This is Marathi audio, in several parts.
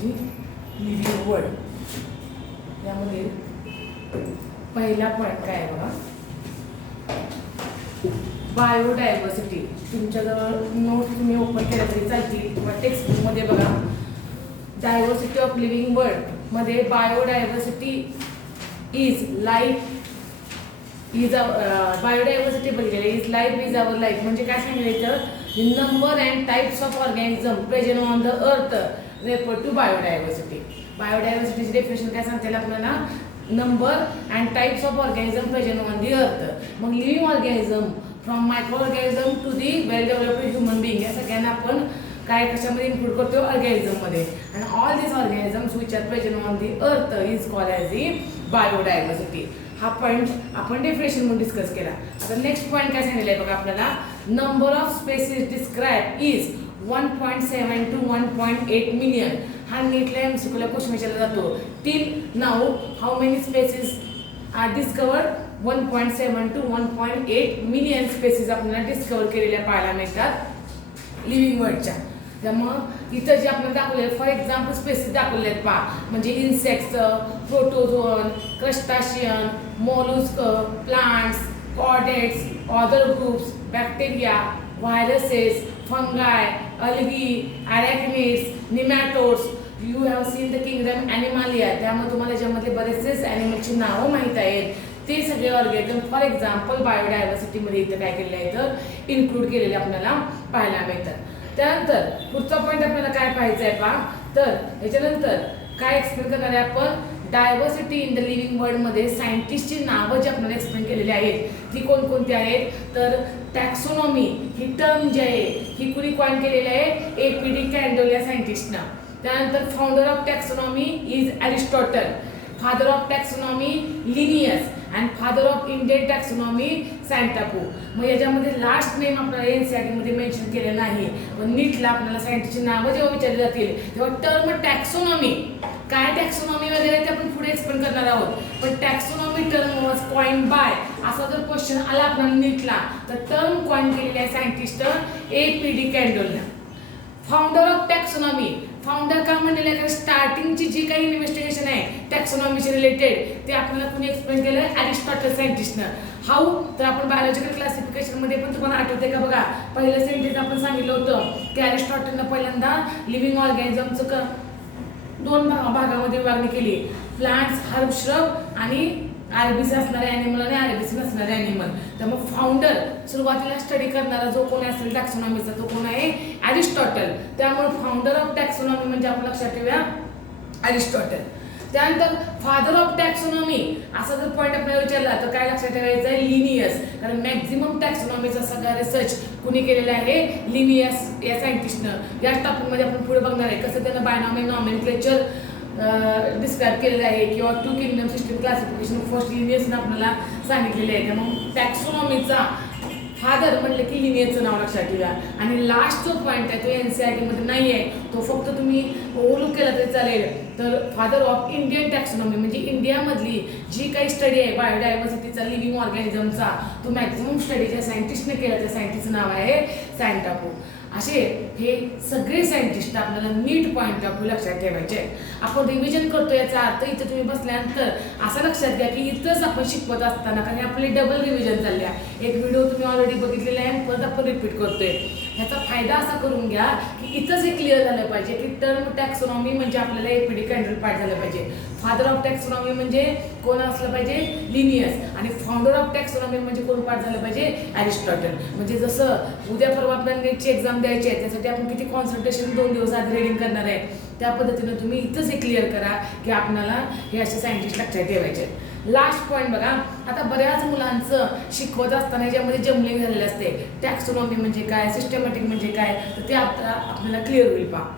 दी लिव्हिंग वर्ल्ड. यामध्ये पहिला पॉईंट काय आहे बघा, बायोडायव्हर्सिटी. तुमच्याजवळ नोट्स तुम्ही ओपन केल्या तरी चालतील किंवा टेक्स्टबुकमध्ये बघा. डायव्हर्सिटी ऑफ लिव्हिंग वर्ल्ड मध्ये biodiversity is life is biodiversity बघितलेली is life is our life. म्हणजे काय सांगितलं, the number and types of organism present on the earth refer to biodiversity. बायोडायव्हर्सिटीची डेफिनेशन काय सांगते आपल्याला, number and types of organism present on the earth. मग living organism from micro organism to the well developed human being, या सगळ्यांना आपण काय कशामध्ये इन्क्लूड करतो, ऑर्गॅनिझममध्ये. आणि all this organisms which are present on the earth is called as the biodiversity. हा पॉईंट आपण डेफिनेशन म्हणून डिस्कस केला. आता नेक्स्ट पॉईंट काय सांगितलं आहे बघा आपल्याला, number of species describe is 1.7 to 1.8 million. हा नीटला एमसीक्यूला क्वेश्चन विचारला जातो. Till now how many species are discovered, 1.7 to 1.8 million species आपल्याला डिस्कवर केलेल्या पाहायला मिळतात लिव्हिंग वर्ल्डच्या. त्यामुळं इथं जे आपल्याला दाखवले, फॉर एक्झाम्पल स्पेसिस दाखवले आहेत पहा, म्हणजे insects, protozoan, crustacean, mollusc, plants, chordates, other groups, bacteria, viruses, fungi, algae, arachnids, nematodes. You have seen the kingdom Animalia. त्यामुळे तुम्हाला याच्यामधले बरेचसेच ॲनिमलची नावं माहीत आहेत. ते सगळे ऑर्गॅनिझम फॉर एक्झाम्पल बायोडायव्हर्सिटीमध्ये इथं काय केलेलं आहे तर इन्क्लूड केलेले आपल्याला पाहायला मिळतात. त्यानंतर पुढचा पॉईंट आपल्याला काय पाहायचं आहे पहा, तर याच्यानंतर काय एक्सप्लेन करणार आहे आपण, डायव्हर्सिटी इन द लिव्हिंग वर्ल्डमध्ये सायंटिस्टची नावं जी आपल्याला एक्सप्लेन केलेली आहेत ती कोणकोणती आहेत, तर टॅक्सोनॉमी ही टर्म जी आहे ही कुणी कॉइन केलेली आहे, A.P.D. कॅन्डोल या सायंटिस्टनं. त्यानंतर founder of taxonomy is Aristotle, father of taxonomy Linnaeus and father of Indian taxonomy Santapau. मग याच्यामध्ये लास्ट नेम आपल्याला NCERT मध्ये मेन्शन केलं नाही, पण नीटला आपल्याला सायंटिस्टची नावं जेव्हा विचारली जातील तेव्हा टर्म टॅक्सोनॉमी काय, टॅक्सोनॉमी वगैरे ते आपण पुढे एक्सप्लेन करणार आहोत. पण taxonomy term was coin by असा जर क्वेश्चन आला आपल्याला नीटला तर टर्म कॉइन केलेली आहे सायंटिस्ट A.P.D. कॅन्डोलनं. फाउंडर ऑफ टॅक्सोनॉमी, फाउंडर का म्हणलेलं आहे, कारण स्टार्टिंगची जी काही इन्व्हेस्टिगेशन आहे टॅक्सोनॉमीशी रिलेटेड ते आपल्याला कुणी एक्सप्लेन केलं, अरिस्टॉटल सायंटिस्टनं. हाऊ, तर आपण बायोलॉजिकल क्लासिफिकेशनमध्ये पण तुम्हाला आठवते का बघा, पहिलं सेंटेन्स आपण सांगितलं होतं की अरिस्टॉटलनं पहिल्यांदा लिव्हिंग ऑर्गॅनिझमचं दोन भागामध्ये विभागणी केली, प्लांट्स, हर्ब, श्रब आणि आरबीसी असणारे ॲनिमल आणि आरबीसी नसणारे ॲनिमल. त्यामुळे फाउंडर सुरुवातीला स्टडी करणारा जो कोणी असेल टॅक्सोनॉमीचा तो कोण आहे, अरिस्टॉटल. त्यामुळे फाउंडर ऑफ टॅक्सोनॉमी म्हणजे आपण लक्षात ठेवूया अरिस्टॉटल. त्यानंतर फादर ऑफ टॅक्सोनॉमी असा जर पॉईंट आपल्याला विचारला तर काय लक्षात ठेवायचं आहे, लिनियस. कारण मॅक्झिमम टॅक्सोनॉमीचा सगळा रिसर्च कुणी केलेला आहे, लिनियस या सायंटिस्टनं. या टॉपिकमध्ये आपण पुढे बघणार आहे कसं त्यानं बायनॉमी नॉमेनक्लेचर डिस्क्राईब केलेलं आहे किंवा two kingdom system classification first लिनियसनं आपल्याला सांगितलेले आहे. त्यामुळे टॅक्सोनॉमीचा फादर म्हटलं की लिनियसचं नाव लक्षात ठेवा. आणि लास्ट जो पॉईंट आहे तो NCERT मध्ये नाही आहे, तो फक्त तुम्ही ओव्हरलुक केला तरी चालेल. तर फादर ऑफ इंडियन टॅक्सोनॉमी म्हणजे इंडियामधली जी काही स्टडी आहे बायोडायव्हर्सिटीचा लिव्हिंग ऑर्गॅनिझमचा तो मॅक्झिमम स्टडी ज्या सायंटिस्टने केला त्या सायंटिस्टचं नाव आहे सॅन्टापो. असे हे सगळे सायंटिस्ट आपल्याला नीट पॉईंट ऑफ व्ह्यू लक्षात ठेवायचे. आपण रिव्हिजन करतो याचा अर्थ इथं तुम्ही बसल्यानंतर असं लक्षात घ्या की इथंच आपण शिकवत असताना कारण आपली डबल रिव्हिजन चालली आहे. एक व्हिडिओ तुम्ही ऑलरेडी बघितलेला आहे परत आपण रिपीट करतोय. ह्याचा फायदा असा करून घ्या की इथंच हे क्लिअर झालं पाहिजे की टर्म टॅक्सोनॉमी म्हणजे आपल्याला A.P.D. कॅन्डोल पाठ झालं पाहिजे. फादर ऑफ टॅक्सोनॉमी म्हणजे कोण असलं पाहिजे, लिनियस. आणि फाउंडर ऑफ टॅक्सोनॉमी म्हणजे कोण पाठ झालं पाहिजे, अरिस्टॉटल. म्हणजे जसं उद्या परवा आपल्याला नीटची एक्झाम द्यायची आहे त्यासाठी आपण किती कॉन्सन्ट्रेशन 2 दिवस आधी रीडिंग करणार आहे त्या पद्धतीनं तुम्ही इथंच हे क्लिअर करा की आपल्याला हे असे सायंटिस्ट लक्षात ठेवायचे. लास्ट पॉईंट बघा, आता बऱ्याच मुलांचं शिकवत असताना याच्यामध्ये जमलिंग झालेलं असते. टॅक्सोनॉमी म्हणजे काय, सिस्टमॅटिक म्हणजे काय, तर ते आता आपल्याला क्लिअर होईल पहा.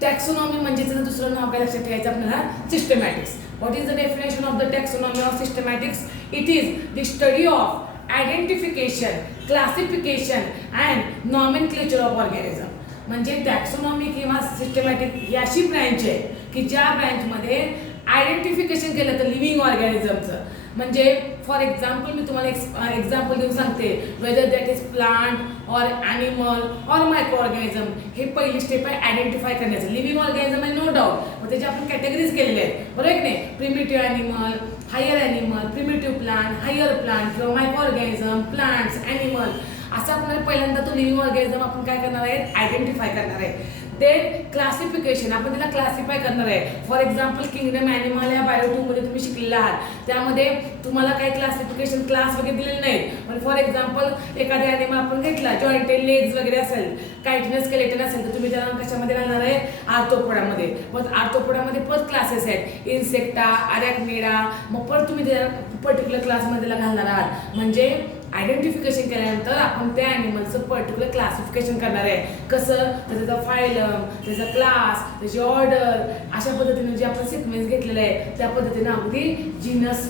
टॅक्सोनॉमी म्हणजे त्याचं दुसरं नाव काय लक्षात ठेवायचं आपल्याला, सिस्टमॅटिक्स. What is the definition of the taxonomy of सिस्टमॅटिक्स? It is the study of identification, classification and nomenclature of organism. म्हणजे टॅक्सोनॉमी किंवा सिस्टमॅटिक ही अशी ब्रँच आहे की ज्या ब्रँचमध्ये आयडेंटिफिकेशन केलं तर लिव्हिंग ऑर्गॅनिझमचं म्हणजे फॉर एक्झाम्पल मी तुम्हाला एक्झाम्पल देऊन सांगते, whether that is plant or animal or micro organism. हे पहिली स्टेप आहे आयडेंटिफाय करण्याचं. लिव्हिंग ऑर्गॅनिझम आहे नो डाऊट, मग त्याचे आपण कॅटेगरीज केलेले आहेत, बरोबर आहे की नाही. Primitive animal, higher animal, primitive plant, higher plant किंवा मायक्रो ऑर्गॅनिझम, प्लांट्स, ॲनिमल, असं आपल्याला पहिल्यांदा तो लिव्हिंग ऑर्गॅनिझम आपण काय करणार आहे, आयडेंटिफाय करणार आहे. देन क्लासिफिकेशन, आपण त्याला क्लासिफाय करणार आहे. फॉर एक्झाम्पल किंगडम ॲनिमल या बायो 2 मध्ये तुम्ही शिकलेला आहात, त्यामध्ये तुम्हाला काही क्लासिफिकेशन क्लास वगैरे दिलेले नाहीत. पण फॉर एक्झाम्पल एखाद्या ॲनिमल आपण घेतला, जॉइंटेड लेग्स वगैरे असेल, कायटिनस स्केलेटन असेल, तर तुम्ही त्याला कशामध्ये घालणार आहे, आर्थ्रोपोडामध्ये. पण आर्थ्रोपोडामध्ये परत क्लासेस आहेत, इन्सेक्टा, अरॅक्निडा, मग परत तुम्ही त्या पर्टिक्युलर क्लासमध्ये घालणार आहात. म्हणजे आयडेंटिफिकेशन केल्यानंतर आपण त्या ॲनिमलचं पर्टिक्युलर क्लासिफिकेशन करणार आहे. कसं, तर त्याचा फायलम, त्याचा क्लास, त्याची ऑर्डर, अशा पद्धतीने जे आपण सिक्वेन्स घेतलेलं आहे त्या पद्धतीने अगदी जीनस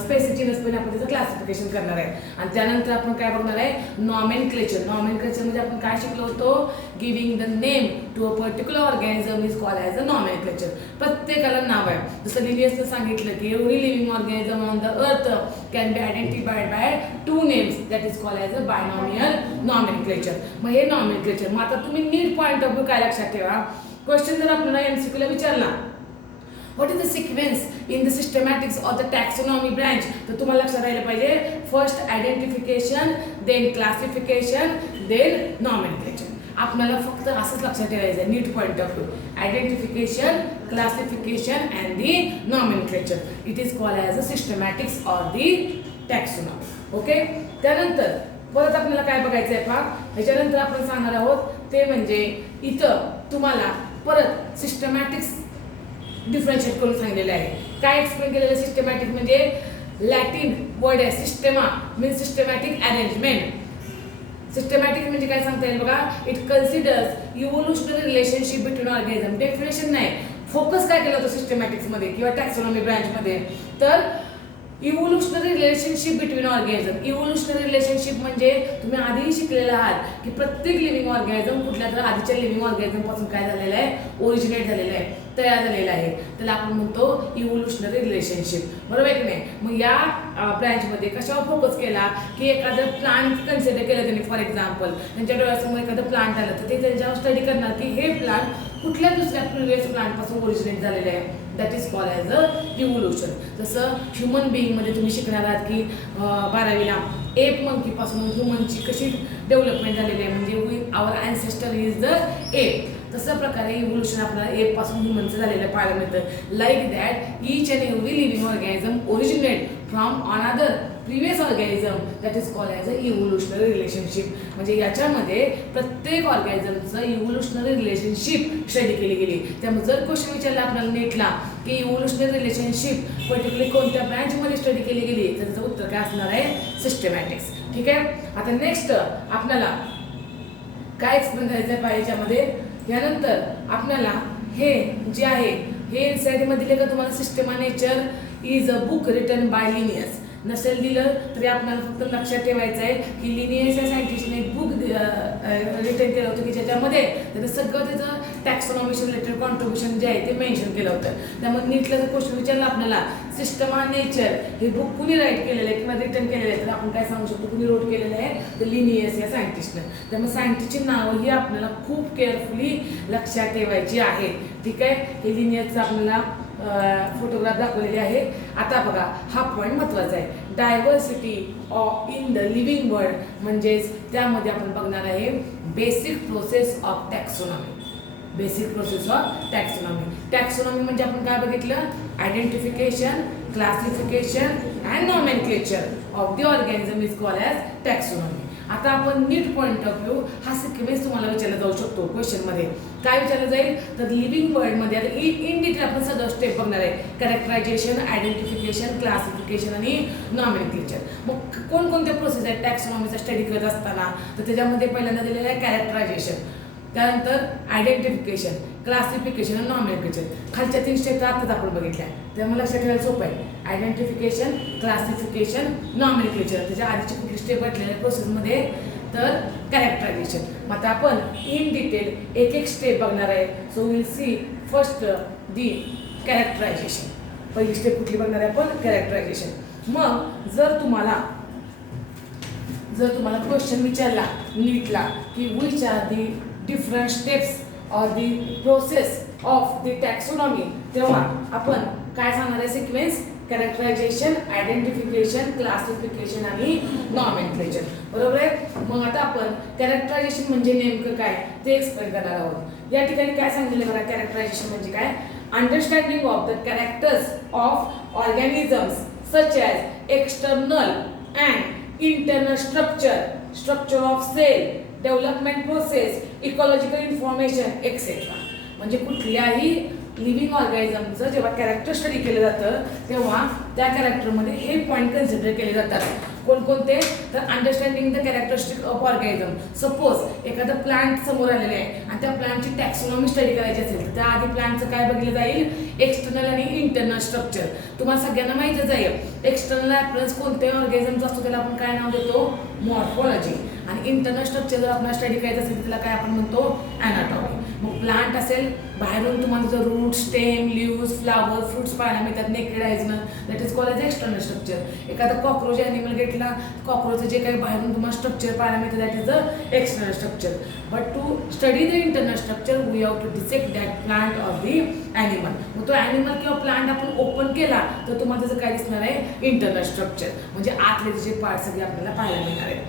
स्पेसिफिक जीनस पण आपण त्याचं क्लासिफिकेशन करणार आहे. आणि त्यानंतर आपण काय बघणार आहे, नॉमेनक्लेचर. नॉमेनक्लेचर म्हणजे आपण काय शिकलो होतो, giving the name to a particular organism is called as a nomenclature. प्रत्येकाला नाव आहे. जसं लिनियसनं सांगितलं की every living organism on the earth can be identified by 2 names that is called as a binomial nomenclature. मग हे नॉमेनक्लेचर, मग आता तुम्ही नीट पॉईंट ऑफ व्ह्यू काय लक्षात ठेवा. क्वेश्चन जर आपल्याला MCQ ला विचारला, what is the sequence in the systematics of the taxonomy branch, तर तुम्हाला लक्षात राहिलं पाहिजे first identification, then classification, then nomenclature. आपल्याला फक्त असंच लक्षात ठेवायचं आहे, NEET point of view. Identification, classification and the nomenclature. It is called as a systematics of the taxonomy. Okay. त्यानंतर परत आपल्याला काय बघायचं आहे पहा, ह्याच्यानंतर आपण सांगणार आहोत ते म्हणजे इथं तुम्हाला परत सिस्टमॅटिक्स डिफरन्शिएट करून सांगितलेलं आहे. काय एक्सप्लेन केलेलं, सिस्टमॅटिक म्हणजे लॅटिन वर्ड आहे सिस्टेमा, मीन्स सिस्टमॅटिक अरेंजमेंट. सिस्टमॅटिक म्हणजे काय सांगता येईल बघा, it considers evolutionary relationship between organism. Definition नाही, फोकस काय केलं होतं सिस्टमॅटिक्समध्ये किंवा टॅक्सोनॉमी ब्रँचमध्ये, तर evolutionary relationship between organism. Evolutionary relationship म्हणजे तुम्ही आधीही शिकलेला आहात की प्रत्येक लिव्हिंग ऑर्गॅनिझम कुठल्या तर आधीच्या लिव्हिंग ऑर्गॅनिझम पासून काय झालेलं आहे, ओरिजिनेट झालेलं आहे, तयार झालेला आहे. त्याला आपण म्हणतो इव्होल्युशनरी रिलेशनशिप, बरोबर आहे की नाही. मग या ब्रँचमध्ये कशावर फोकस केला की एखादं प्लांट कन्सिडर केलं त्यांनी. फॉर एक्झाम्पल त्यांच्या डोळ्यासमोर एखादं प्लांट आलं तर ते त्यांच्यावर स्टडी करणार की हे प्लांट कुठल्या दुसऱ्या प्रिव्हियस प्लांटपासून ओरिजिनेट झालेलं आहे, that is called as a evolution. जसं ह्युमन बिईंगमध्ये तुम्ही शिकणार आहात की 12वीला एप मंकीपासून ह्युमनची कशी डेव्हलपमेंट झालेली आहे, म्हणजे आवर ॲन्सेस्टर इज द एप. तशा प्रकारे इव्होल्युशन आपल्याला एपपासून ह्युमनचं झालेलं पाहायला मिळतं. Like that each and every living organism originate from another previous organism that is called as a evolutionary relationship. म्हणजे याच्यामध्ये प्रत्येक ऑर्गॅनिझमचं इव्होल्युशनरी रिलेशनशिप स्टडी केली गेली. त्यामुळे जर क्वेश्चन विचारला आपल्याला नेटला की इव्होल्युशनरी रिलेशनशिप पर्टिक्युलरली कोणत्या ब्रँचमध्ये स्टडी केली गेली, तर त्याचं उत्तर काय असणार आहे, सिस्टमॅटिक्स. ठीक आहे. आता नेक्स्ट आपल्याला काय एक्सप्लेन करायचं आहे याच्यामध्ये, यानंतर आपल्याला हे जे आहे हे इन्साइडमध्ये दिले का तुम्हाला, Systema nature is a book written by Linnaeus. नसेल दिलं तरी आपल्याला फक्त लक्षात ठेवायचं आहे की लिनियस या सायंटिस्टने एक बुक रिटन केलं होतं की ज्याच्यामध्ये त्याचं सगळं त्याचं टॅक्सोनॉमीशी रिलेटेड कॉन्ट्रीब्युशन जे आहे ते मेन्शन केलं होतं. त्यामुळे नीटला जर क्वेश्चन विचारला आपल्याला सिस्टमा नेचर हे बुक कुणी राईट केलेलं आहे किंवा रिटन केलेलं आहे, तर आपण काय सांगू शकतो, कुणी रोट केलेलं आहे, तर लिनियस या सायंटिस्टनं. त्यामुळे सायंटिस्टची नावं ही आपल्याला खूप केअरफुली लक्षात ठेवायची आहेत. ठीक आहे. हे लिनियसचं आपल्याला फोटोग्राफ दाखवलेले आहे. आता बघा हा पॉईंट महत्त्वाचा आहे, diversity in the living world. म्हणजेच त्यामध्ये आपण बघणार आहे basic process of taxonomy. Basic process of taxonomy. Taxonomy म्हणजे आपण काय बघितलं, identification, classification and nomenclature of the organism is called as taxonomy. आता आपण नीट पॉईंट ऑफ व्ह्यू हा सिक्वेन्स तुम्हाला विचारला जाऊ शकतो क्वेश्चनमध्ये. काय विचारलं जाईल, तर लिव्हिंग वर्ल्डमध्ये आता इन डिटेल आपण सगळं स्टेप बघणार आहे, कॅरेक्टरायझेशन, आयडेंटिफिकेशन, क्लासिफिकेशन आणि नॉमेनक्लेचर. मग कोणकोणत्या प्रोसेस आहेत टॅक्सोनॉमीचा स्टडी करत असताना, तर त्याच्यामध्ये पहिल्यांदा दिलेलं आहे कॅरेक्टरायझेशन, त्यानंतर आयडेंटिफिकेशन, क्लासिफिकेशन आणि नॉमेनक्लेचर. खालच्या 3 स्टेप आताच आपण बघितल्या, त्यामुळे लक्षात ठेवायला सोपं आहे. Identification, classification, nomenclature. त्याच्या आधीची कुठली स्टेप वाटलेल्या प्रोसेसमध्ये, तर कॅरेक्टरायझेशन. मग आता आपण इन डिटेल एक एक स्टेप बघणार आहे. So will C first the characterisation. पहिली स्टेप कुठली बघणार आहे आपण, कॅरेक्टरायझेशन. मग जर तुम्हाला क्वेश्चन विचारला नीटला की which are the different steps or the process of the taxonomy, तेव्हा आपण काय सांगणार आहे? सिक्वेन्स, कॅरेक्टरायझेशन, आयडेंटिफिकेशन, क्लासिफिकेशन आणि नॉमेनक्लेचर. बरोबर आहे. मग आता आपण कॅरेक्टरायझेशन म्हणजे नेमकं काय ते एक्सप्लेन करणार आहोत. या ठिकाणी काय सांगितलं बघा, कॅरेक्टरायझेशन म्हणजे काय? Understanding of the characters of organisms such as external and internal structure of cell, development process, ecological information etcetera. म्हणजे कुठल्याही लिव्हिंग ऑर्गॅनिझमचं जेव्हा कॅरेक्टर स्टडी केलं जातं तेव्हा त्या कॅरेक्टरमध्ये हे पॉईंट कन्सिडर केले जातात. कोणकोणते? तर understanding the characteristic of organism. Suppose एखादं प्लांट समोर आलेलं आहे आणि त्या प्लांटची टॅक्सोनॉमी स्टडी करायची असेल तर त्याआधी प्लांटचं काय बघितलं जाईल? एक्सटर्नल आणि इंटरनल स्ट्रक्चर. तुम्हाला सगळ्यांना माहितीच आहे एक्सटर्नल ॲपरन्स कोणत्या ऑर्गॅनिझमचा असतो त्याला आपण काय नाव देतो? मॉर्फॉलॉजी. आणि इंटरनल स्ट्रक्चर जर आपल्याला स्टडी करायचं असेल तर त्याला काय आपण म्हणतो? ॲनाटॉमी. मग प्लांट असेल, बाहेरून तुम्हाला जर root, stem, leaves, flower, fruits पाहायला मिळतात, नेकेड आयजनं, that is called as external structure. एखादा कॉक्रोच ॲनिमल घेतला, कॉक्रोचचं जे काही बाहेरून तुम्हाला स्ट्रक्चर पाहायला मिळतं that is the external structure. But to study the internal structure we have to dissect that plant of the animal. मग तो ॲनिमल किंवा प्लांट आपण ओपन केला तर तुम्हाला त्याचं काय दिसणार आहे? इंटरनल स्ट्रक्चर, म्हणजे आतले जे पार्ट सगळे आपल्याला पाहायला मिळणार आहेत.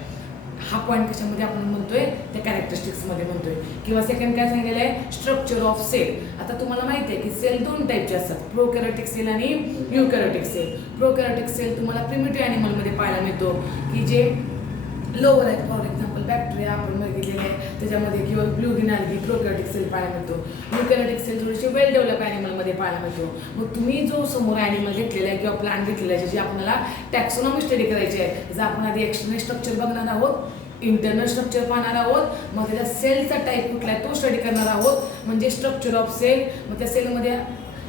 हा पॉईंट कशामध्ये आपण म्हणतोय? त्या कॅरेक्टरिस्टिक्समध्ये म्हणतोय. किंवा सेकंड काय सांगितलेलं आहे? Structure of cell. आता तुम्हाला माहिती आहे की सेल दोन टाईपचे असतात, प्रोकॅरियोटिक सेल आणि युकॅरियोटिक सेल. प्रोकॅरियोटिक सेल तुम्हाला प्रिमिटिव्ह ॲनिमलमध्ये पाहायला मिळतो की जे लोअर आहेत. फॉर एक्झाम्पल बॅक्टेरिया आपण बघितलेले आहे त्याच्यामध्ये, किंवा ब्लू-ग्रीन अल्गी प्रोकॅरियोटिक सेल पाहायला मिळतो. युकॅरियोटिक सेल थोडेसे वेल डेव्हलप ॲनिमलमध्ये पाहायला मिळतो. मग तुम्ही जो समोर ॲनिमल घेतलेला आहे किंवा प्लांट घेतलेला आहे जे आपल्याला टॅक्सोनॉमी स्टडी करायची आहे, त्याचं आपण आधी एक्सटर्नल स्ट्रक्चर बघणार आहोत, इंटरनल स्ट्रक्चर पाहणार आहोत, मग त्याच्या सेलचा टाईप कुठला आहे तो स्टडी करणार आहोत, म्हणजे स्ट्रक्चर ऑफ सेल. मग त्या सेलमध्ये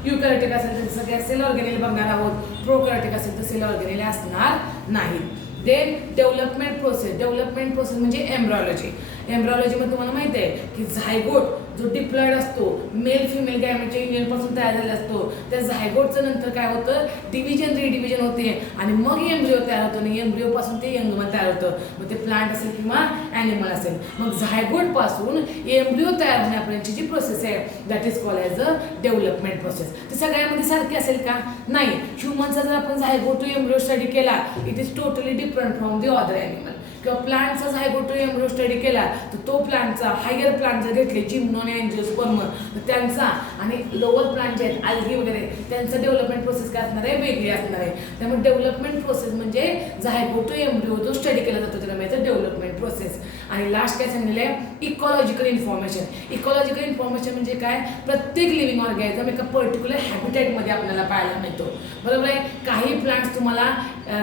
युकॅरियोटिक असेल तर सगळ्या सेल ऑर्गेनेल बघणार आहोत, प्रोकॅरियोटिक असेल तर सेल ऑर्गेनेल असणार नाही. देन डेव्हलपमेंट प्रोसेस म्हणजे एम्ब्रॉयलॉजी. एम्ब्रॉयलॉजीमध्ये तुम्हाला माहिती आहे की झायगोट जो डिप्लॉइड असतो, मेल फिमेल गॅमेटच्या युनियनपासून तयार झालेला असतो, त्या झायगोटचं नंतर काय होतं? डिव्हिजन, रिडिव्हिजन होते आणि मग एम्ब्रिओ तयार होतो आणि एम्ब्रिओपासून ते यंगमन तयार होतं. मग ते प्लांट असेल किंवा ॲनिमल असेल. मग झायगोटपासून एम्ब्रिओ तयार होण्यापर्यंतची जी प्रोसेस आहे that is called as a development process. ती सगळ्यामध्ये सारखी असेल का? नाही. ह्युमनचा जर आपण झायगोट टू एम्ब्रिओ स्टडी केला it is totally different from the other animal. किंवा प्लांटचा झायगोट टू एम्ब्रिओ स्टडी केला तर तो प्लांटचा हायर प्लांट जर घेतले जिम्नोन, अँजिओस्पर्म, तर त्यांचा आणि लोअर प्लांट जे आहेत अल्गी वगैरे त्यांचं डेव्हलपमेंट प्रोसेस काय असणार आहे? वेगळी असणार आहे. त्यामुळे डेव्हलपमेंट प्रोसेस म्हणजे झायगोट टू एम्ब्रिओ जो स्टडी केला जातो त्याला मिळतं डेव्हलपमेंट प्रोसेस. आणि लास्ट काय सांगितलं आहे? Ecological information. इकॉलॉजिकल इन्फॉर्मेशन म्हणजे काय? प्रत्येक लिव्हिंग ऑर्गॅनिझम एका पर्टिक्युलर हॅबिटॅटमध्ये आपल्याला पाहायला मिळतो. बरोबर आहे. काही प्लांट्स तुम्हाला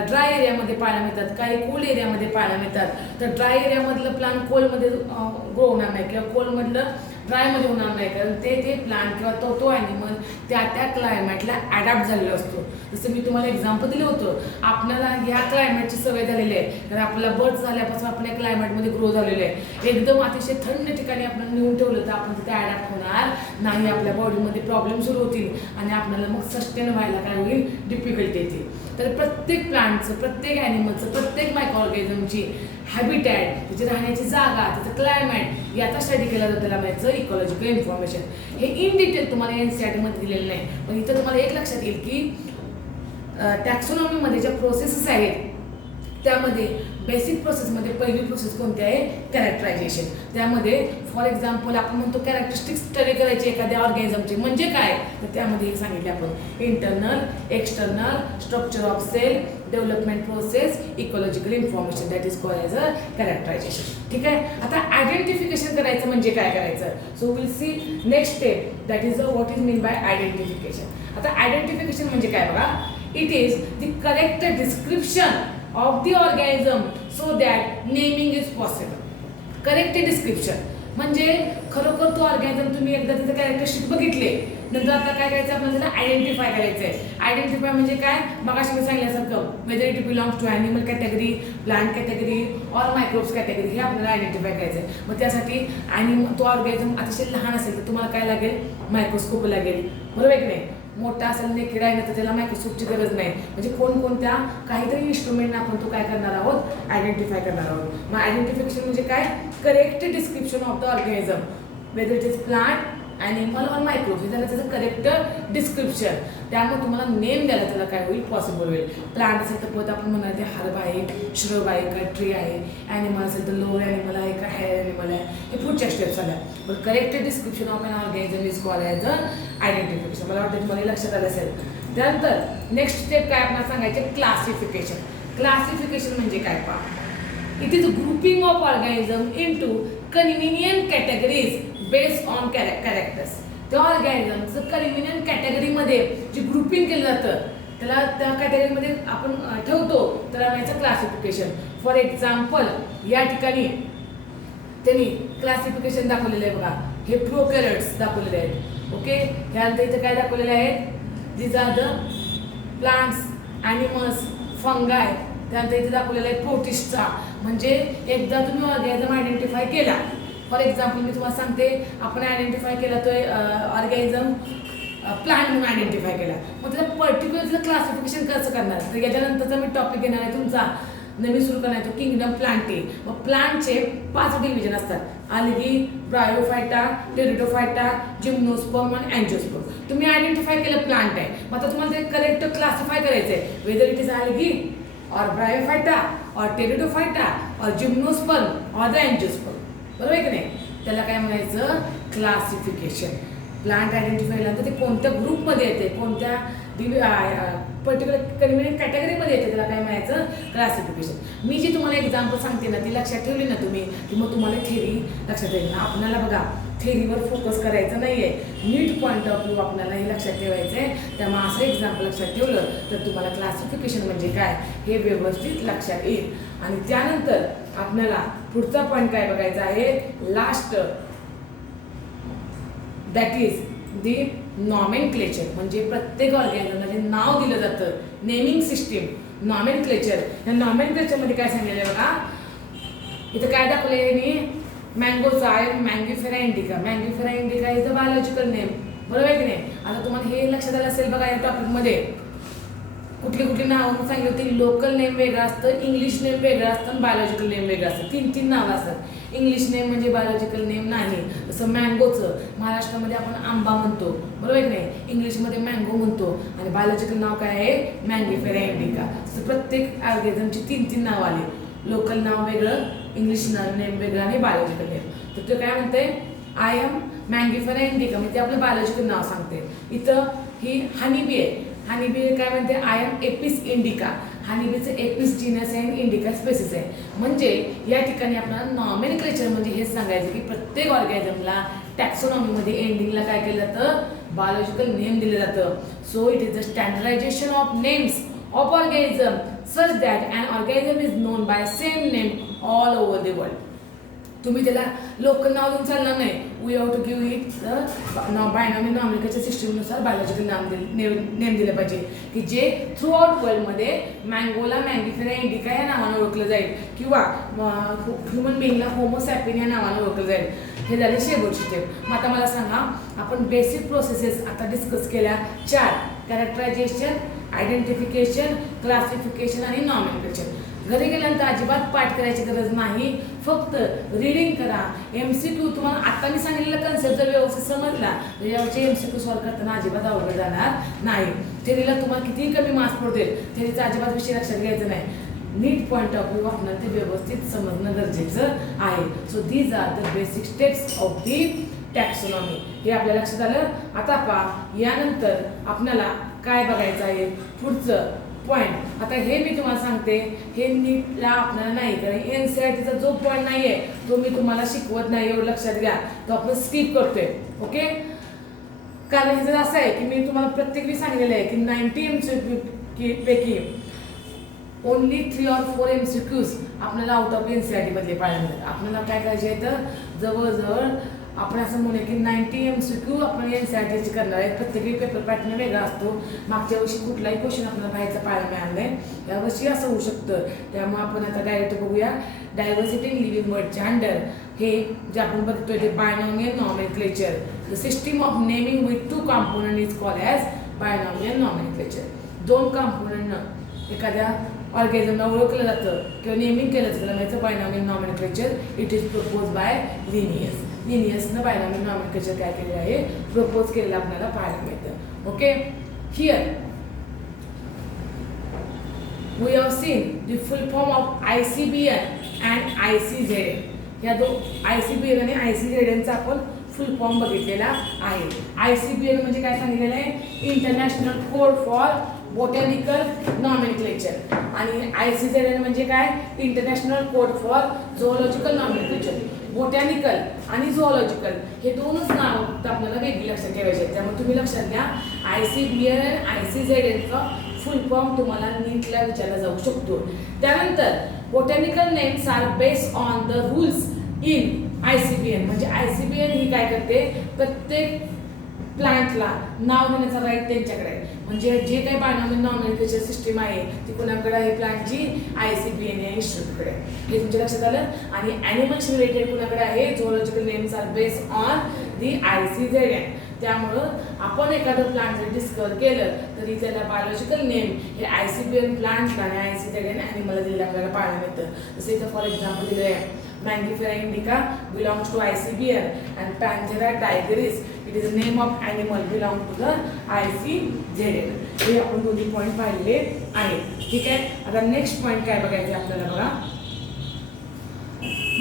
ड्राय एरियामध्ये पाहायला मिळतात, काही कोल्ड एरियामध्ये पाहायला मिळतात. तर ड्राय एरियामधलं प्लांट कोल्डमध्ये ग्रो होणार नाही किंवा कोल्डमधलं ड्रायमध्ये होणार नाही, कारण ते प्लांट किंवा तो ॲनिमल त्या क्लायमेटला ॲडॅप्ट झालेला असतो. जसं मी तुम्हाला एक्झाम्पल दिलं होतं, आपल्याला ह्या क्लायमेटची सवय झालेली आहे कारण आपल्याला बर्थ झाल्यापासून आपण या क्लायमेटमध्ये ग्रो झालेलं आहे. एकदम अतिशय थंड ठिकाणी आपण नेऊन ठेवलं तर आपण तिथे ॲडॅप्ट होणार नाही, आपल्या बॉडीमध्ये प्रॉब्लेम सुरू होतील आणि आपल्याला मग सस्टेन व्हायला काय होईल? डिफिकल्टी येतील. तर प्रत्येक प्लांटचं, प्रत्येक ॲनिमलचं, प्रत्येक मायक्रो ऑर्गॅनिझमची हॅबिटॅट, त्याची राहण्याची जागा, त्याचं क्लायमेट याचा स्टडी केला जातो त्याला माहिती इकॉलॉजिकल इन्फॉर्मेशन. हे इन डिटेल तुम्हाला NCERTमध्ये दिलेलं नाही, पण इथं तुम्हाला एक लक्षात येईल की टॅक्सोनॉमीमध्ये ज्या प्रोसेसेस आहेत त्यामध्ये बेसिक प्रोसेसमध्ये पहिली प्रोसेस कोणती आहे? कॅरेक्टरायझेशन. त्यामध्ये फॉर एक्झाम्पल आपण म्हणतो कॅरेक्टरिस्टिक्स स्टडी करायचे एखाद्या ऑर्गॅनिझमचे, म्हणजे काय? तर त्यामध्ये हे सांगितले आपण internal, external, structure of cell, development process, ecological information that is called as a characterisation. ठीक आहे. आता आयडेंटिफिकेशन करायचं म्हणजे काय करायचं? So will see next step that is what is mean by identification. आता आयडेंटिफिकेशन म्हणजे काय बघा? It is the correct description of the organism so that naming is possible. Correct description म्हणजे खरोखर तो ऑर्गॅनिझम तुम्ही एकदा त्याचं कॅरेक्टरिस्टिक बघितले, नंतर आता काय करायचं? आपल्याला त्याला आयडेंटिफाय करायचं आहे. आयडेंटिफाय म्हणजे काय? मगाशी मी सांगितल्यासारखं whether it belongs to animal category, plant category or microbes category हे आपल्याला आयडेंटिफाय करायचं आहे. मग त्यासाठी आणि तो ऑर्गॅनिझम अतिशय लहान असेल तर तुम्हाला काय लागेल? मायक्रोस्कोप लागेल. बरोबर आहे की नाही? मोठा असेल नेकेड आहे ना तर त्याला मायक्रोस्कोपची गरज नाही. म्हणजे कोणकोणत्या काहीतरी इन्स्ट्रुमेंटने आपण तो काय करणार आहोत, आयडेंटिफाय करणार आहोत. मग आयडेंटिफिकेशन म्हणजे काय, correct description of the organism whether it is plant, animal or microbe, हे झालं त्याचं करेक्ट डिस्क्रिप्शन. त्यामुळे तुम्हाला नेम द्यायला त्याला काय होईल, पॉसिबल होईल. प्लांट असेल तर परत आपण म्हणाल ते हर्ब आहे, श्रब आहे का ट्री आहे. ॲनिमल असेल तर लोअर ॲनिमल आहे का हायर ॲनिमल आहे. हे पुढच्या स्टेप्स आल्या. पण correct description of an organism is called as a identification. मला वाटतं तुम्हाला लक्षात आलं असेल. त्यानंतर नेक्स्ट स्टेप काय आपल्याला सांगायचे, क्लासिफिकेशन. क्लासिफिकेशन म्हणजे काय पहा, it is grouping of organism into convenient categories based on characters. त्या ऑर्गॅनिझमचं कन्व्हिनियंट कॅटेगरीमध्ये जे ग्रुपिंग केलं जातं त्याला त्या कॅटेगरीमध्ये आपण ठेवतो, त्याला म्हणायचं क्लासिफिकेशन. फॉर एक्झाम्पल या ठिकाणी त्यांनी क्लासिफिकेशन दाखवलेलं आहे बघा. हे प्रोकॅरियोट्स दाखवलेले आहेत. ओके, ह्यानंतर इथं काय दाखवलेलं आहे, these are the plants, animals, fungi. त्यानंतर इथे दाखवलेलं आहे प्रोटिस्टा. म्हणजे एकदा तुम्ही ऑर्गॅनिझम आयडेंटिफाय केला, फॉर एक्झाम्पल मी तुम्हाला सांगते, आपण आयडेंटिफाय केला तो ऑर्गॅनिझम प्लांट म्हणून आयडेंटिफाय केला, मग त्याला पर्टिक्युलर त्याचं क्लासिफिकेशन कसं करणार. तर याच्यानंतरचा मी टॉपिक घेणार आहे तुमचा नवीन सुरू करणार आहे तो किंगडम प्लांटे. मग प्लांटचे 5 डिव्हिजन असतात, आल्गी, ब्रायोफायटा, टेरिडोफायटा, जिम्नोस्पर्म आणि अँजिओस्पर्म. तुम्ही आयडेंटिफाय केलं प्लांट आहे, मग आता तुम्हाला ते करेक्ट क्लासिफाय करायचं आहे, वेदर इट इज आल्गी और ब्रायोफायटा और टेरिडोफायटा और जिम्नोस्पर्म और द अँजिओस्पर्म. बरोबर आहे की नाही. त्याला काय म्हणायचं, क्लासिफिकेशन. प्लांट आयडेंटिफाय केल्यानंतर ते कोणत्या ग्रुपमध्ये येते, कोणत्या पर्टिक्युलर कन्व्हिनियंट कॅटेगरीमध्ये येते, त्याला काय म्हणायचं, क्लासिफिकेशन. मी जी तुम्हाला एक्झाम्पल सांगते ना ती लक्षात ठेवली ना तुम्ही, की मग तुम्हाला थेरी लक्षात येईल ना. आपल्याला बघा थेरीवर फोकस करायचं नाही आहे, नीट पॉईंट ऑफ व्ह्यू आपल्याला हे लक्षात ठेवायचं आहे. त्यामुळे असं एक्झाम्पल लक्षात ठेवलं तर तुम्हाला क्लासिफिकेशन म्हणजे काय हे व्यवस्थित लक्षात येईल. आणि त्यानंतर आपल्याला पुढचा पॉईंट काय बघायचा आहे, last, that is the nomenclature. म्हणजे प्रत्येक ऑर्गॅनिझमला जे नाव दिलं जातं, नेमिंग सिस्टीम, नॉमेनक्लेचर. या नॉमेनक्लेचरमध्ये काय सांगितलेलं आहे बघा, इथं काय दाखवलं आहे मी, मँगोचा आहे Mangifera indica. Mangifera indica is the biological name. बरोबर आहे की नाही. आता तुम्हाला हे लक्षात आलं असेल बघा या टॉपिकमध्ये कुठली कुठली नावं सांगितली होती. लोकल नेम वेगळं असतं, इंग्लिश नेम वेगळं असतं आणि बायोलॉजिकल नेम वेगळं असतं. 3 नावं असतात. इंग्लिश नेम म्हणजे बायोलॉजिकल नेम नाही. जसं मँगोचं महाराष्ट्रामध्ये आपण आंबा म्हणतो, बरोबर आहे की नाही, इंग्लिशमध्ये मँगो म्हणतो, आणि बायोलॉजिकल नाव काय आहे, मँगीफेरा इंडिका. तर प्रत्येक ऑर्गॅनिझमची 3 नावं आली. लोकल नाव वेगळं, इंग्लिश नेम वेगळं आणि बायोलॉजिकल नेम. तर ते काय म्हणते, आय एम मँगीफेरा इंडिका, म्हणजे ते आपलं बायोलॉजिकल नाव सांगते. इथं ही हनीबी आहे. हनीबी काय म्हणते, आय एम एपिस इंडिका. हनीबीचं एपिस जीनस आहे आणि इंडिका स्पेसिस आहे. म्हणजे या ठिकाणी आपल्याला नॉमेनक्लेचर म्हणजे हेच सांगायचं की प्रत्येक ऑर्गॅनिझमला टॅक्सोनॉमीमध्ये एंडिंगला काय केलं जातं, बायोलॉजिकल नेम दिलं जातं. So it is the standardisation of names of organism such that an organism is known by same name all over the world. तुम्ही त्याला लोकल नाव देऊन चालणार नाही. We have to give it binomial nomination सिस्टीमनुसार बायोलॉजिकल नेम दिलं पाहिजे, की जे थ्रू आउट वर्ल्डमध्ये मँगोला मँगीफेरा इंडिका या नावानं ओळखलं जाईल, किंवा ह्युमन बिईंगला होमो सॅपियन या नावानं ओळखलं जाईल. हे झाले शेवटची स्टेप. मग आता मला सांगा, आपण बेसिक प्रोसेसेस आता डिस्कस केल्या 4, कॅरेक्टरायझेशन, आयडेंटिफिकेशन, क्लासिफिकेशन आणि नॉमेनक्लेचर. घरी गेल्यानंतर अजिबात पाठ करायची गरज नाही, फक्त रीडिंग करा. MCQ तुम्हाला आता मी सांगितलेला कन्सेप्ट जर व्यवस्थित समजला तर यावरचे MCQ सॉल्व्ह करताना अजिबात अवघड जाणार नाही. थेरीला तुम्हाला कितीही कमी मार्क्स पडतील, थेरीचा अजिबात विषय लक्षात घ्यायचा नाही. नीट पॉईंट ऑफ व्ह्यू आपल्याला ते व्यवस्थित समजणं गरजेचं आहे. So these are the basic steps of the taxonomy. हे आपल्या लक्षात आलं. आता पहा, यानंतर आपल्याला काय बघायचं आहे, पुढचं पॉईंट. आता हे मी तुम्हाला सांगते, हे नीटला आपल्याला नाही, कारण NCERTचा जो पॉईंट नाही आहे तो मी तुम्हाला शिकवत नाही, एवढं लक्षात घ्या. तो आपण स्किप करतोय. ओके, कारण हे जर असं आहे की मी तुम्हाला प्रत्येक वेळी सांगितलेलं आहे की 90 MCQ पैकी ओनली 3 or 4 MCQs आपल्याला आउट ऑफ NCERT मधले पाहायला मिळतात. आपल्याला काय करायचे आहे तर जवळजवळ आपण असं म्हणूया की 90 MCQ आपण NCERTचे करणार आहे. प्रत्येक पेपर पॅटर्न वेगळा असतो. मागच्या वर्षी कुठलाही क्वेश्चन आपल्याला बाहेरचा पाहायला मिळाला नाही, यावर्षी असं होऊ शकतं. त्यामुळे आपण आता डायरेक्ट बघूया, डायव्हर्सिटी इन लिव्हिंग वर्डच्या अंडर हे जे आपण बघतोय ते binomial nomenclature. The system of naming with 2 component is called as binomial nomenclature. दोन कॉम्पोनंटनं एखाद्या ऑर्गॅनिझमला ओळखलं जातं किंवा नेमिंग केलं जातं, त्याला binomial nomenclature. It is propose by Linnaeus. लिनियसनं बायनॉमियल नॉमेनक्लेचर काय केलेलं आहे, प्रपोज केलेलं आपल्याला पाहायला मिळतं. Okay, here we have seen the full form of ICBN and ICZN. या ICBN आणि ICZN चा आपण फुल फॉर्म बघितलेला आहे. ICBN म्हणजे काय सांगितलेलं आहे, international code for botanical nomenclature. आणि ICZN म्हणजे काय, international code for zoological nomenclature. Botanical आणि झोलॉजिकल हे दोनच नाव आपल्याला वेगळी लक्षात ठेवायचे आहेत. त्यामुळे तुम्ही लक्षात घ्या, ICBN आणि ICZN चा फुल फॉर्म तुम्हाला नीटला विचारला जाऊ शकतो. त्यानंतर botanical names are based on the rules in ICBN. म्हणजे ICBN ही काय करते, प्रत्येक प्लांटला नाव देण्याचा राईट त्यांच्याकडे आहे. म्हणजे जे काही बायनॉमियल नॉमेनक्लेचर सिस्टीम आहे ती कुणाकडे आहे, प्लांटची ICBN या इन्स्टिट्यूटकडे. हे तुमच्या लक्षात आलं. आणि ॲनिमल्स रिलेटेड कुणाकडे आहे, zoological names are based on the ICZN. त्यामुळं आपण एखादं प्लांट जर डिस्कवर केलं तरी त्याला बायोलॉजिकल नेम हे ICBN प्लांट आणि ICZN ॲनिमलला दिलेलं आपल्याला पाहायला मिळतं. जसं इथं फॉर एक्झाम्पल दिलं आहे, Mangifera indica belongs to ICBN and Panthera tigris it is a name of animal belong to the ICZN. हे आपण दोन्ही पॉईंट पाहिले आहे. ठीक आहे, आता नेक्स्ट पॉईंट काय बघायचं आपल्याला बघा,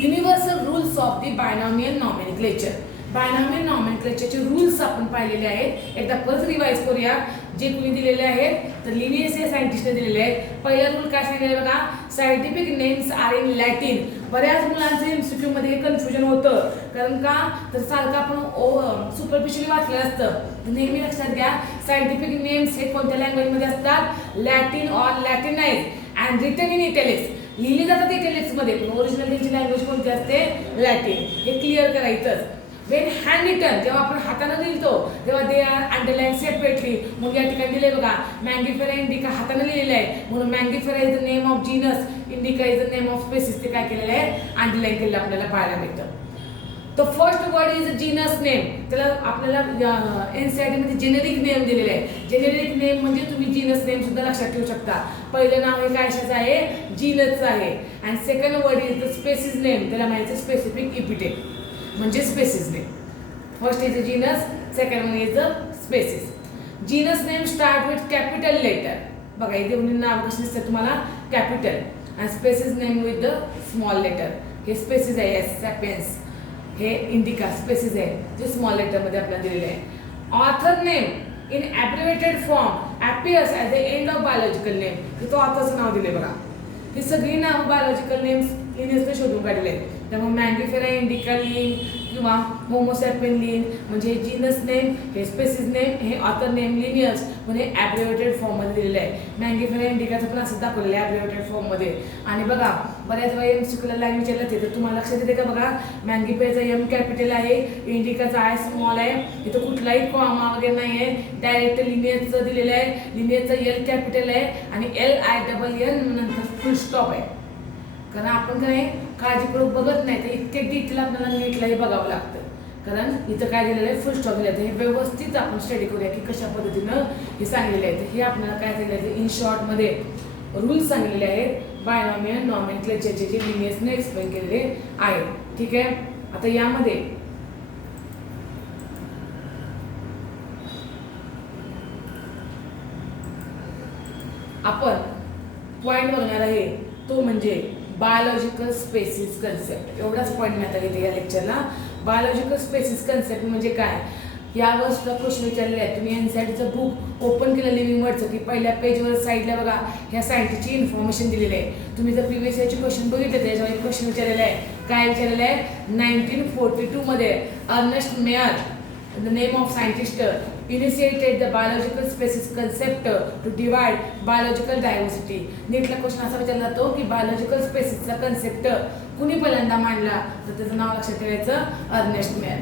universal rules of the binomial nomenclature. Binomial नॉमेनक्लेचरचे रूल्स आपण पाहिलेले आहेत. एकदा परत रिवाइज करूया. जे कुणी दिलेले आहेत तर लिनियस या सायंटिस्टने दिलेले आहेत. पहिला रूल काय सांगितलेला बघा, scientific names are in Latin. बऱ्याच मुलांचं MCQ मध्ये कन्फ्युजन होतं, कारण का तर सारखं आपण सुपरफिशियली वाचलेलं असतं. नेहमी लक्षात घ्या, सायंटिफिक नेम्स हे कोणत्या लँग्वेजमध्ये असतात, Latin or Latinise and written in italics. लिहिले जातात इटॅलिक्स मध्ये, पण ओरिजिनल त्यांची लँग्वेज कोणती असते, लॅटिन. हे क्लिअर करायचंच. वेन हँड रिटन, जेव्हा आपण हाताने लिहितो तेव्हा दे आर अंडरलाईन सेपरेटली. मग या ठिकाणी दिले बघा, मँगीफेरा इंडिका हाताने लिहिलेलं आहे म्हणून Mangifera is the name of genus, indica is the name of species. ते काय केलेलं आहे, अंडरलाईन केलेलं आपल्याला पाहायला मिळतं. The first word is genus name. त्याला आपल्याला NCERT मध्ये जेनेरिक नेम दिलेले आहे. जेनेरिक नेम म्हणजे तुम्ही जीनस नेम सुद्धा लक्षात ठेवू शकता. पहिलं नाव हे कशाचं आहे, जीनसचं आहे. And second word is the species name. त्याला म्हणायचं स्पेसिफिक इपिटेट म्हणजे species name. First is a genus, second one is a species. Genus name start with capital letter. बघा इथे नाव कशी दिसतं तुम्हाला, capital. And species name with the small letter. हे स्पेसिस आहे, सॅपियन्स. हे इंडिका स्पेसिस आहे जे स्मॉल लेटरमध्ये आपल्याला दिलेले आहे. Author name in abbreviated form appears at the end of biological name. हे तो ऑथरचं नाव दिले बघा. ही सगळी नावं बायोलॉजिकल नेम्स लिनियसने शोधून काढलेले आहेत. त्यामुळे मँगीफेरा इंडिका लिन किंवा होमोसॅपियन लिन म्हणजे जीनस नेम, हे स्पेसिस नेम, हे ऑथर नेम लिनियस म्हणजे ॲब्रिव्हेटेड फॉर्ममध्ये दिलेलं आहे. मँगीफेरा इंडिकाचं पण असं दाखवलेलं आहे ॲब्रिव्हेटेड फॉर्ममध्ये. आणि बघा बऱ्याच वेळा MCQला लाईन विचारलं ते तर तुम्हाला लक्षात येते का बघा, मँगीफेराचा M कॅपिटल आहे, इंडिकाचा I स्मॉल आहे. इथं कुठलाही कॉमा वगैरे नाही आहे, डायरेक्ट लिनियसचं दिलेलं आहे. लिनियसचं L कॅपिटल आहे आणि LINN नंतर फुल स्टॉप आहे. कारण आपण काय काळजीपूर्वक बघत नाही तर इतके डिटेल आपल्याला नीटलाही बघावं लागतं. कारण इथं काय दिलेलं आहे, फुल स्टॉप दिलेलं आहे. हे व्यवस्थित आपण स्टडी करूया की कशा पद्धतीनं हे सांगितलेलं आहे. हे आपल्याला काय सांगितलं आहे, इन शॉर्टमध्ये रूल्स सांगितलेले आहेत बायनॉमियल नॉमेनक्लेचरचे जे लिनियसने एक्सप्लेन केलेले आहेत. ठीक आहे, आता यामध्ये आपण पॉईंट बघणार आहे तो म्हणजे बायोलॉजिकल स्पेसिस कन्सेप्ट. एवढाच पॉईंट मी आता घेते या लेक्चरला. बायोलॉजिकल स्पेसिस कन्सेप्ट म्हणजे काय, यावर सुद्धा क्वेश्चन विचारलेले आहेत. तुम्ही NCERTचं बुक ओपन केलं लिव्हिंग वर्डचं की पहिल्या पेजवर साईडला बघा ह्या सायंटिस्टची इन्फॉर्मेशन दिलेली आहे. तुम्ही जर प्रिव्हियस इयरचे क्वेश्चन बघितले त्याच्यावर एक क्वेश्चन विचारलेला आहे. काय विचारलेलं आहे, 1942 मध्ये Ernst Mayr, the name of scientist, initiated the biological species concept to divide biological diversity. नीटला क्वेश्चन असा विचारला जातो की बायोलॉजिकल स्पेसिसचा कन्सेप्ट कुणी पहिल्यांदा मांडला, तर त्याचं नाव लक्षात ठेवायचं, अर्नेस्ट मेयर.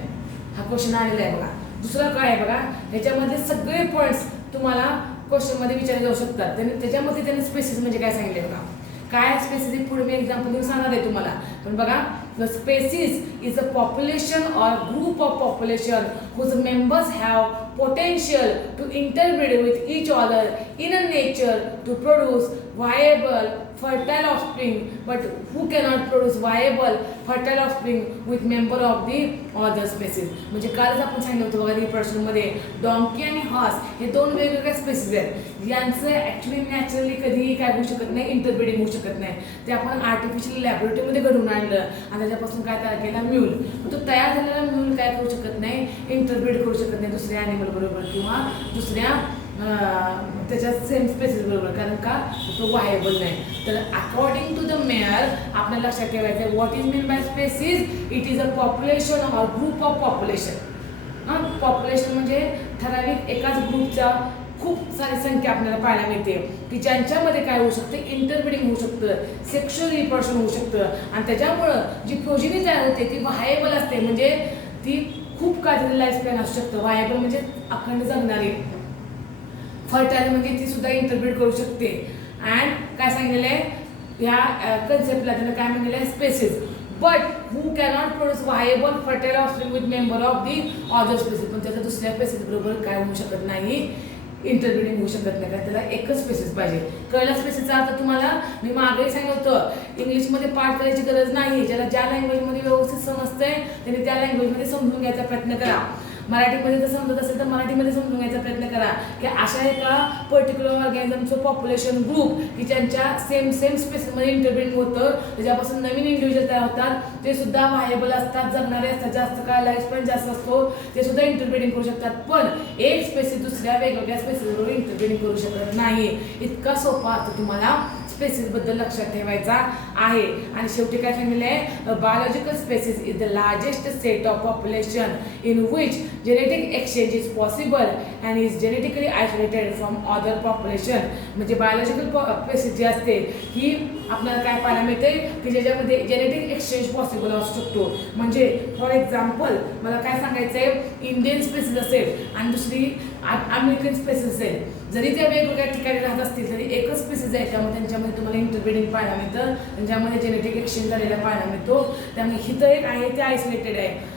हा क्वेश्चन आलेला आहे बघा. दुसरा काय आहे बघा, ह्याच्यामध्ये सगळे पॉईंट्स तुम्हाला क्वेश्चनमध्ये विचारले जाऊ शकतात. त्याच्यामध्ये त्याने स्पेसिस म्हणजे काय सांगितले बघा. काय स्पेसिफिक पुढे मी एक्झाम्पल देऊन सांगणार आहे तुम्हाला. पण बघा The species is a population or group of population whose members have potential to interbreed with each other in a nature to produce viable fertile offspring, but who cannot produce viable fertile offspring with member of the other species. म्हणजे कालच आपण सांगितलं होतं बघा रिप्रोडक्शन मध्ये डॉंकी आणि हॉर्स हे दोन वेगवेगळ्या स्पेसीज आहेत यांचं ऍक्च्युली नॅचरली कधीही काय होऊ शकत नाही, इंटरब्रीडिंग होऊ शकत नाही. ते आपण आर्टिफिशियल लॅबोरेटरीमध्ये घडवून आणलं आणि त्याच्यापासून काय तयार केला म्यूल. तो तयार झालेला म्यूल काय करू शकत नाही, इंटरब्रीड करू शकत नाही दुसऱ्या ॲनिमल बरोबर किंवा दुसऱ्या त्याच्या सेम स्पेसिस बरोबर, कारण का तो वायबल नाही. तर अकॉर्डिंग टू द मेयर आपल्याला लक्षात ठेवायचं आहे what is mean by species. It is a population or group of population. Population म्हणजे ठराविक एकाच ग्रुपचा खूप सारी संख्या आपल्याला पाहायला मिळते की ज्यांच्यामध्ये काय होऊ शकतं, इंटरब्रीडिंग होऊ शकतं, सेक्शुअल रिप्रोडक्शन होऊ शकतं आणि त्याच्यामुळं जी प्रोजिनी तयार होते ती व्हायबल असते. म्हणजे ती खूप काळजी लाईफ स्पॅन असू शकतं. व्हायबल म्हणजे अखंड जगणारी. फर्टाईल म्हणजे ती सुद्धा इंटरब्रीड करू शकते. अँड काय सांगितलेलं आहे या कन्सेप्टला, त्यानं काय म्हणलेलं आहे, species but who cannot produce viable fertile offspring with member of the other species. पण त्याचा दुसऱ्या स्पेसिस बरोबर काय होऊ शकत नाही, इंटरब्रीडिंग होऊ शकत नाही, कारण त्याला एकच स्पेसिस पाहिजे. कळला स्पेसिसचा अर्थ तुम्हाला? मी मागेही सांगितलं होतं इंग्लिशमध्ये पाठ करायची गरज नाही. ज्याला ज्या लँग्वेजमध्ये व्यवस्थित समजतंय त्यांनी त्या लँग्वेजमध्ये समजून घ्यायचा प्रयत्न करा. मराठीमध्ये जर समजत असेल तर मराठीमध्ये समजून घ्यायचा प्रयत्न करा की अशा एका पर्टिक्युलर ऑर्गॅनिझमचं पॉप्युलेशन ग्रुप की ज्यांच्या सेम स्पेसिसमध्ये इंटरब्रीडिंग होतं, त्याच्यापासून नवीन इंडिव्हिज्युअल तयार होतात, ते सुद्धा व्हायबल असतात, जगणारे असतात, जास्त काळ लाईफ स्पॅन जास्त असतो, ते सुद्धा इंटरब्रीडिंग करू शकतात. पण एक स्पेसिस दुसऱ्या वेगवेगळ्या स्पेसिसबरोबर इंटरब्रीडिंग करू शकत नाही. इतका सोपा अर्थ तुम्हाला स्पेसिसबद्दल लक्षात ठेवायचा आहे. आणि शेवटी काय सांगितलं आहे, biological species is the largest set of population in which genetic exchange is possible and is genetically isolated from other population. म्हणजे बायोलॉजिकल स्पेसिस जी असते ही आपल्याला काय पाहायला मिळते की ज्याच्यामध्ये जेनेटिक एक्सचेंज पॉसिबल असू शकतो. म्हणजे फॉर एक्झाम्पल मला काय सांगायचं आहे, इंडियन स्पेसिस असेल आणि दुसरी अमेरिकन स्पेसिस असेल, जरी त्या वेगवेगळ्या ठिकाणी राहत असतील तरी एकच स्पेसिस आहे, त्यामुळे त्यांच्यामध्ये तुम्हाला इंटरब्रीडिंग पाहायला मिळतं, त्यांच्यामध्ये जेनेटिक एक्सचेंज झालेला पाहायला मिळतो. त्यामुळे हिथं एक आहे ते आयसोलेटेड आहे,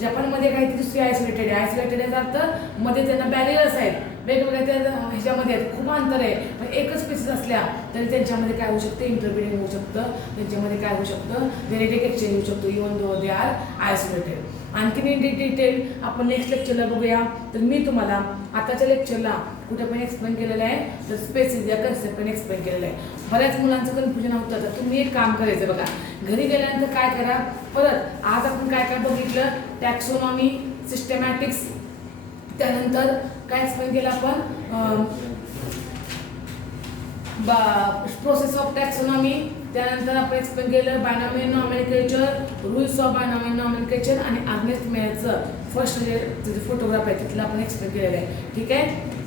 जपानमध्ये काही ती दुसरी आयसोलेटेड आहे. आयसोलेटेड याचा अर्थ मध्ये त्यांना बॅरियर्स आहेत, वेगवेगळ्या त्या ह्याच्यामध्ये आहेत, खूप अंतर आहे, पण एकच स्पेसिस असल्या तरी त्यांच्यामध्ये काय होऊ शकतं, इंटरब्रीडिंग होऊ शकतं, त्यांच्यामध्ये काय होऊ शकतं, जेनेटिक एक्सचेंज होऊ शकतो even though they are isolated. आणखीन इन डिटेल आपण नेक्स्ट लेक्चरला बघूया. तर मी तुम्हाला आताच्या लेक्चरला कुठे पण एक्सप्लेन केलेलं आहे, तर स्पेसिस या कन्सेप्ट पण एक्सप्लेन केलेलं आहे. बऱ्याच मुलांचं कन्फ्युजन होतं. तर तुम्ही एक काम करायचं बघा, घरी गेल्यानंतर काय करा, परत आज आपण काय काय बघितलं, टॅक्सोनॉमी, सिस्टमॅटिक्स, त्यानंतर काय एक्सप्लेन केलं आपण, प्रोसेस ऑफ टॅक्सोनॉमी, त्यानंतर आपण एक्सप्लेन केलं binomial nomenclature, rules of binomial nomenclature आणि अर्नेस्ट मेयरचं फर्स्ट जे फोटोग्राफ आहे तिथलं आपण एक्सप्लेन केलेलं आहे. ठीक आहे.